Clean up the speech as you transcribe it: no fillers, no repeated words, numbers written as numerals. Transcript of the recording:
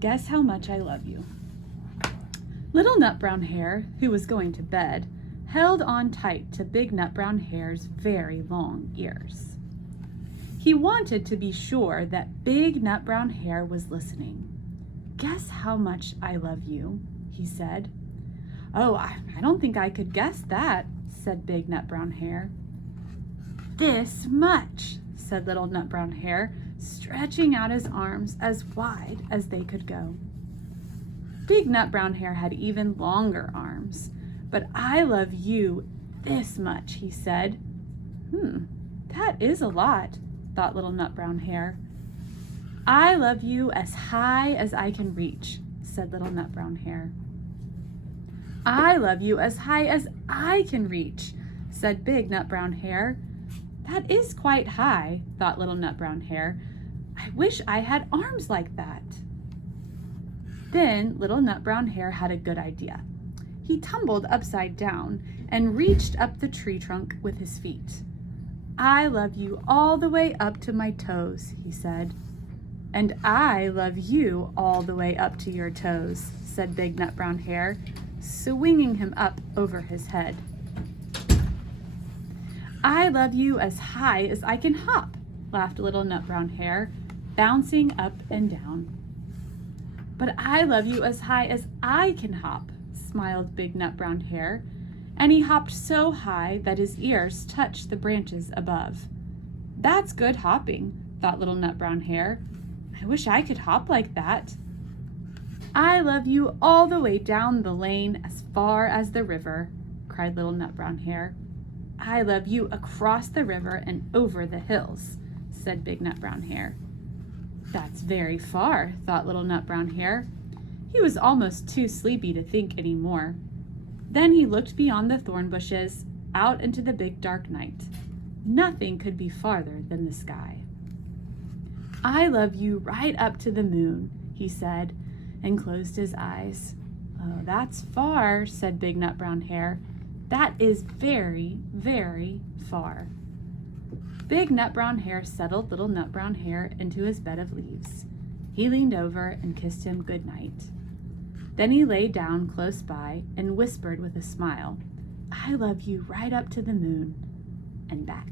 Guess how much I love you. Little Nut Brown Hare, who was going to bed, held on tight to Big Nut Brown Hare's very long ears. He wanted to be sure that Big Nut Brown Hare was listening. Guess how much I love you, he said. Oh, I don't think I could guess that, said Big Nut Brown Hare. This much, said Little Nut Brown Hare, stretching out his arms as wide as they could go. Big Nut Brown Hare had even longer arms. But I love you this much, he said. That is a lot, thought Little Nut Brown Hare. I love you as high as I can reach, said Little Nut Brown Hare. I love you as high as I can reach, said Big Nut Brown Hare. That is quite high, thought Little Nut Brown Hare. I wish I had arms like that. Then Little Nut Brown Hare had a good idea. He tumbled upside down and reached up the tree trunk with his feet. I love you all the way up to my toes, he said. And I love you all the way up to your toes, said Big Nut Brown Hare, swinging him up over his head. I love you as high as I can hop, laughed Little Nut Brown Hare, bouncing up and down. But I love you as high as I can hop, smiled Big Nut Brown Hare, and he hopped so high that his ears touched the branches above. That's good hopping, thought Little Nut Brown Hare. I wish I could hop like that. I love you all the way down the lane as far as the river, cried Little Nut Brown Hare. I love you across the river and over the hills, said Big Nut Brown Hare. That's very far, thought Little Nut Brown Hare. He was almost too sleepy to think any more. Then he looked beyond the thorn bushes, out into the big dark night. Nothing could be farther than the sky. I love you right up to the moon, he said, and closed his eyes. Oh, that's far, said Big Nut Brown Hare. That is very, very far. Big Nut Brown Hare settled Little Nut Brown Hare into his bed of leaves. He leaned over and kissed him good night. Then he lay down close by and whispered with a smile, I love you right up to the moon and back.